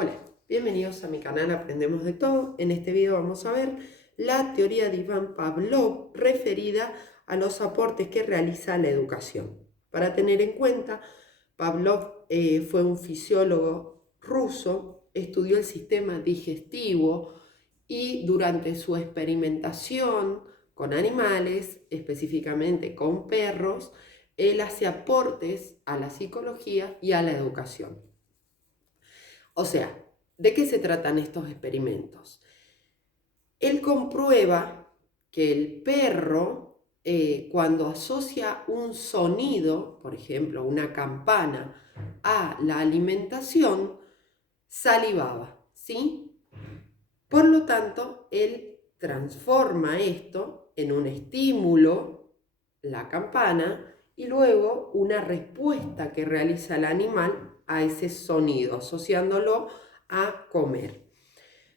Hola, bienvenidos a mi canal Aprendemos de Todo. En este video vamos a ver la teoría de Iván Pavlov referida a los aportes que realiza la educación. Para tener en cuenta, Pavlov fue un fisiólogo ruso, estudió el sistema digestivo y durante su experimentación con animales, específicamente con perros, él hace aportes a la psicología y a la educación. O sea, ¿de qué se tratan estos experimentos? Él comprueba que el perro, cuando asocia un sonido, por ejemplo, una campana, a la alimentación, salivaba, ¿sí? Por lo tanto, él transforma esto en un estímulo, la campana, y luego una respuesta que realiza el animal a ese sonido, asociándolo a comer.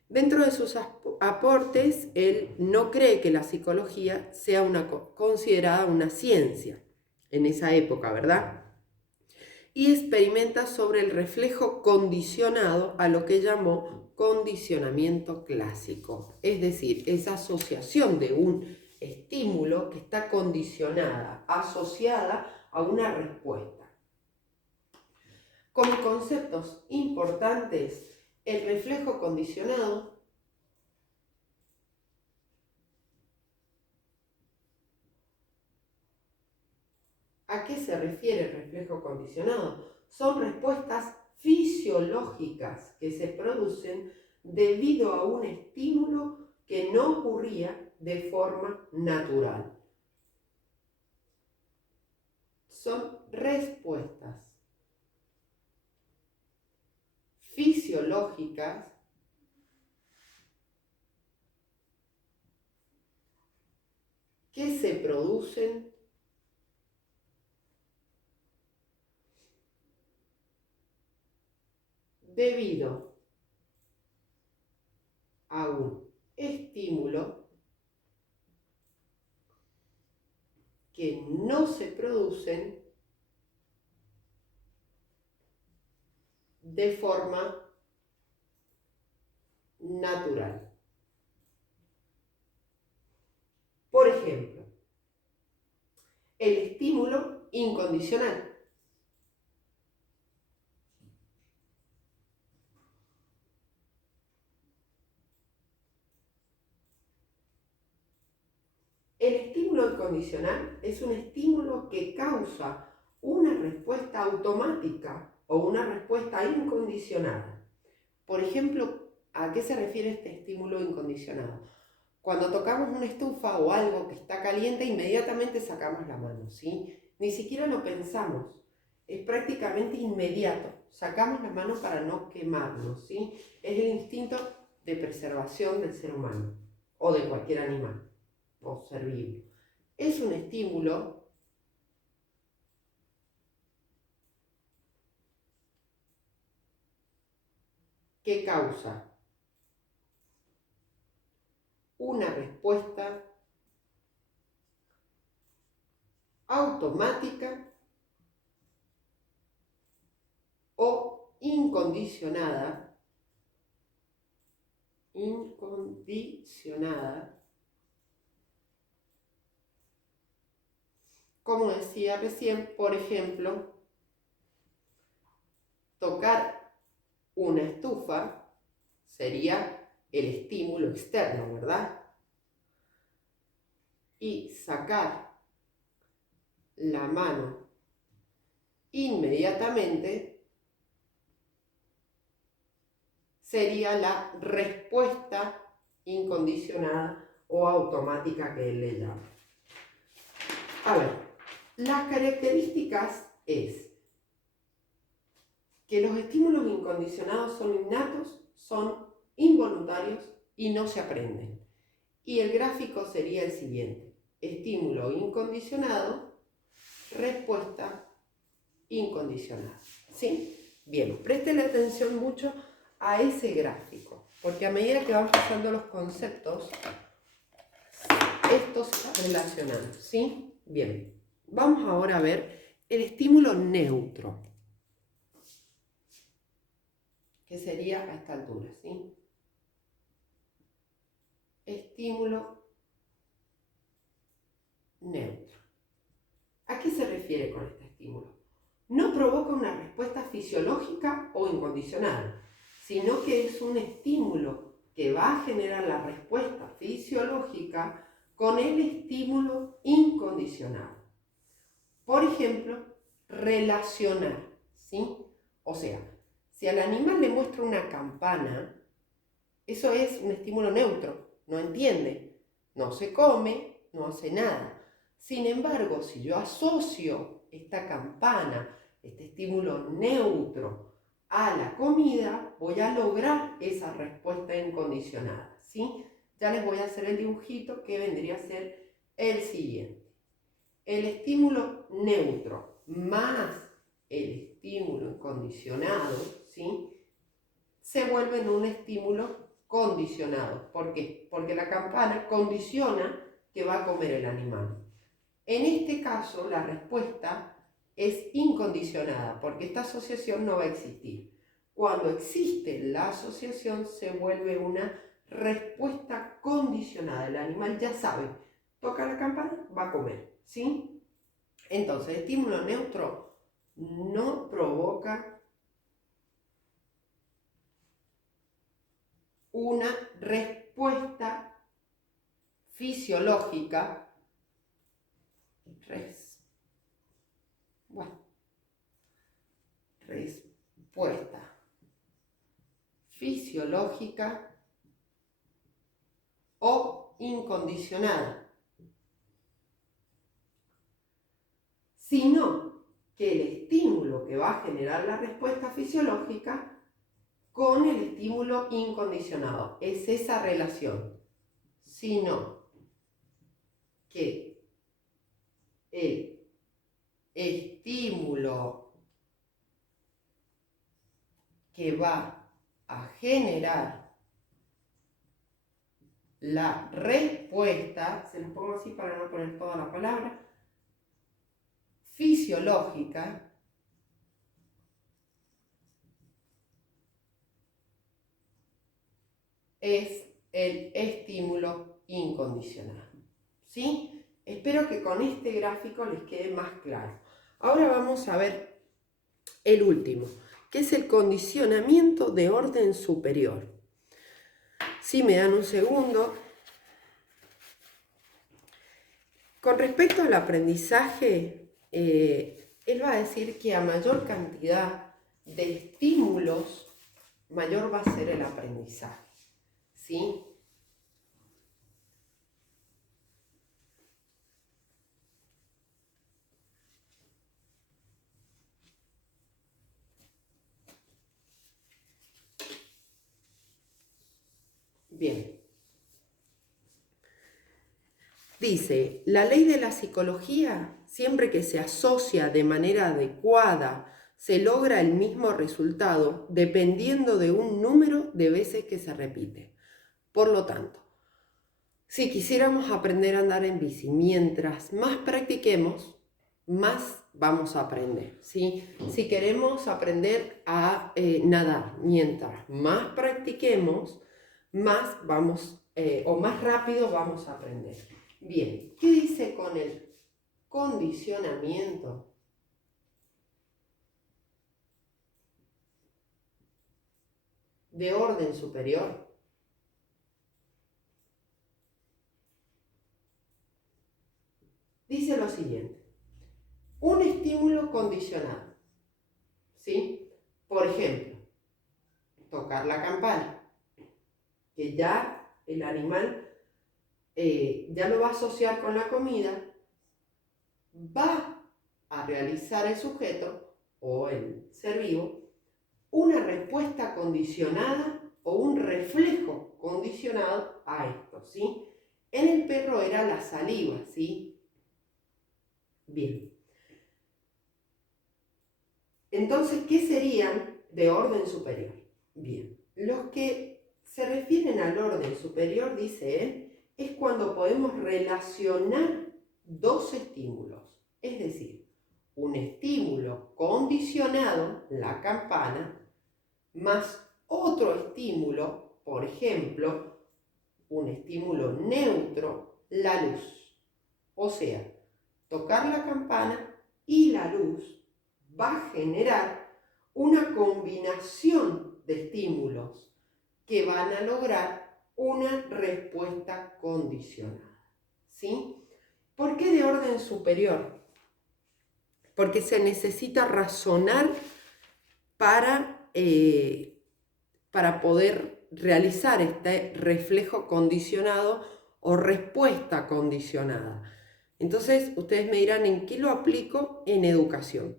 Dentro de sus aportes, él no cree que la psicología sea considerada una ciencia en esa época, ¿verdad? Y experimenta sobre el reflejo condicionado, a lo que llamó condicionamiento clásico, es decir, esa asociación de un estímulo que está condicionada, asociada a una respuesta. Como conceptos importantes, el reflejo condicionado ¿a qué se refiere el reflejo condicionado? Son respuestas fisiológicas que se producen debido a un estímulo que no ocurría de forma natural. Son respuestas fisiológicas que se producen debido a un estímulo que no se producen de forma natural. Por ejemplo, el estímulo incondicional. El estímulo incondicional es un estímulo que causa una respuesta automática o una respuesta incondicionada. Por ejemplo, ¿a qué se refiere este estímulo incondicionado? Cuando tocamos una estufa o algo que está caliente, inmediatamente sacamos la mano, ¿sí? Ni siquiera lo pensamos, es prácticamente inmediato. Sacamos la mano para no quemarnos, ¿sí? Es el instinto de preservación del ser humano o de cualquier animal o ser vivo. Es un estímulo que causa una respuesta automática o incondicionada, como decía recién, por ejemplo, tocar una estufa sería el estímulo externo, ¿verdad? Y sacar la mano inmediatamente sería la respuesta incondicionada o automática que él le llama. A ver, las características es que los estímulos incondicionados son innatos, son involuntarios y no se aprenden. Y el gráfico sería el siguiente: estímulo incondicionado, respuesta incondicionada. ¿Sí? Bien, préstele atención mucho a ese gráfico, porque a medida que van pasando los conceptos, estos se relacionan. ¿Sí? Bien, vamos ahora a ver el estímulo neutro. que sería a esta altura, ¿sí? Estímulo neutro. ¿A qué se refiere con este estímulo? No provoca una respuesta fisiológica o incondicionada, sino que es un estímulo que va a generar la respuesta fisiológica con el estímulo incondicionado. Por ejemplo, relacionar, ¿sí? O sea, si al animal le muestra una campana, eso es un estímulo neutro, no entiende, no se come, no hace nada. Sin embargo, si yo asocio esta campana, este estímulo neutro, a la comida, voy a lograr esa respuesta incondicionada, ¿sí? Ya les voy a hacer el dibujito que vendría a ser el siguiente. El estímulo neutro más el estímulo incondicionado, ¿sí? Se vuelve en un estímulo condicionado. ¿Por qué? Porque la campana condiciona que va a comer el animal. En este caso, la respuesta es incondicionada, porque esta asociación no va a existir. Cuando existe la asociación, se vuelve una respuesta condicionada. El animal ya sabe, toca la campana, va a comer, ¿sí? Entonces, el estímulo neutro no provoca una respuesta fisiológica, respuesta fisiológica o incondicionada, sino que el estímulo que va a generar la respuesta fisiológica con el estímulo incondicionado. Es esa relación, sino que el estímulo que va a generar la respuesta, se los pongo así para no poner toda la palabra, fisiológica, es el estímulo incondicional, ¿sí? Espero que con este gráfico les quede más claro. Ahora vamos a ver el último, que es el condicionamiento de orden superior. Si me dan un segundo. Con respecto al aprendizaje, él va a decir que a mayor cantidad de estímulos, mayor va a ser el aprendizaje, ¿sí? Bien. Dice, la ley de la psicología, siempre que se asocia de manera adecuada, se logra el mismo resultado dependiendo de un número de veces que se repite. Por lo tanto, si quisiéramos aprender a andar en bici, mientras más practiquemos, más vamos a aprender, ¿sí? Si queremos aprender a nadar, mientras más practiquemos, más vamos, o más rápido vamos a aprender. Bien, ¿qué dice con el condicionamiento? De orden superior. Dice lo siguiente, un estímulo condicionado, ¿sí? Por ejemplo, tocar la campana, que ya el animal ya lo va a asociar con la comida, va a realizar el sujeto o el ser vivo una respuesta condicionada o un reflejo condicionado a esto, ¿sí? En el perro era la saliva, ¿sí? Bien. Entonces, ¿qué serían de orden superior? Bien, los que se refieren al orden superior, dice él, es cuando podemos relacionar dos estímulos, es decir, un estímulo condicionado, la campana, más Otro estímulo, por ejemplo, un estímulo neutro, la luz. O sea, tocar la campana y la luz va a generar una combinación de estímulos que van a lograr una respuesta condicionada. ¿Sí? ¿Por qué de orden superior? Porque se necesita razonar para poder realizar este reflejo condicionado o respuesta condicionada. Entonces, ustedes me dirán, ¿en qué lo aplico? En educación.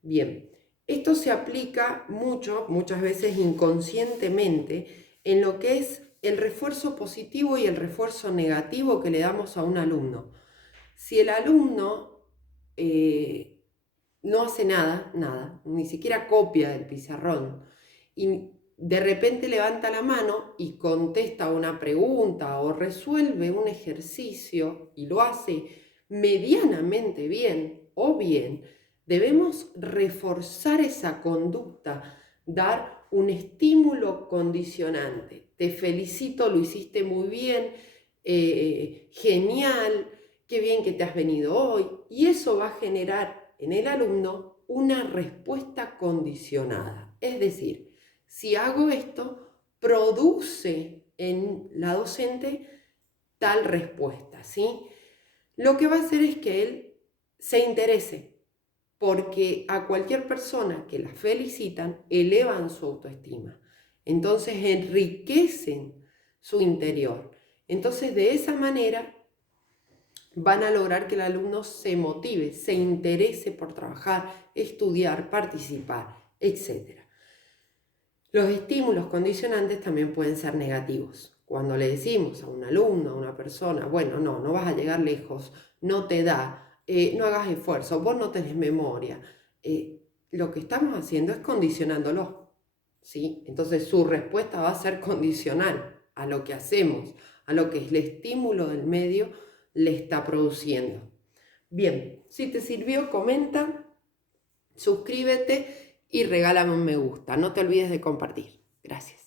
Bien, esto se aplica muchas veces inconscientemente, en lo que es el refuerzo positivo y el refuerzo negativo que le damos a un alumno. Si el alumno no hace nada, ni siquiera copia del pizarrón, y de repente levanta la mano y contesta una pregunta o resuelve un ejercicio y lo hace medianamente bien o bien, debemos reforzar esa conducta, dar un estímulo condicionante. Te felicito, lo hiciste muy bien, genial, qué bien que te has venido hoy. Y eso va a generar en el alumno una respuesta condicionada. Es decir, si hago esto, produce en la docente tal respuesta, ¿sí? Lo que va a hacer es que él se interese, porque a cualquier persona que la felicitan, elevan su autoestima. Entonces enriquecen su interior. Entonces de esa manera van a lograr que el alumno se motive, se interese por trabajar, estudiar, participar, etc. Los estímulos condicionantes también pueden ser negativos. Cuando le decimos a un alumno, a una persona, bueno, no vas a llegar lejos, no te da, no hagas esfuerzo, vos no tenés memoria, lo que estamos haciendo es condicionándolo, ¿sí? Entonces su respuesta va a ser condicional a lo que hacemos, a lo que el estímulo del medio le está produciendo. Bien, si te sirvió, comenta, suscríbete y regálame un me gusta. No te olvides de compartir. Gracias.